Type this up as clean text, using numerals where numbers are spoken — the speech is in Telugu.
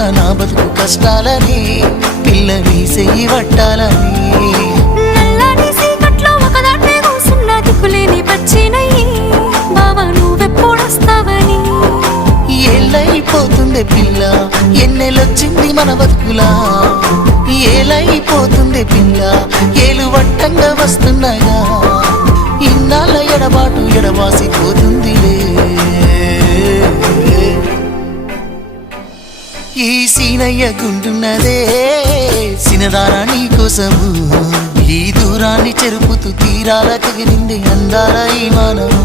పడుతున్న నా బతుకు కష్టాలని పిల్లని చెయ్యి పట్టాలని నల్లని సీకట్లో ఒకదాన్నే కూసున్న దిక్కులేని పచ్చినయ్యి బావా నువ్వెప్పుడొస్తావని ఏళ్ళైపోతుంది పిల్ల ఎన్నెలొచ్చింది మన బతుకులా ఏలైపోతుంది పిల్ల ఏలు వట్టంగా వస్తున్నాగా ఇన్నాళ్ళ ఎడబాటు ఎడబాసిపోతుందిలే ఈ సీనయ్య గుంటున్నదే సినదారా నీ కోసము ఈ దూరాన్ని చెరుపుతూ తీరాల తెగిరింది అందాల ఈ మానవు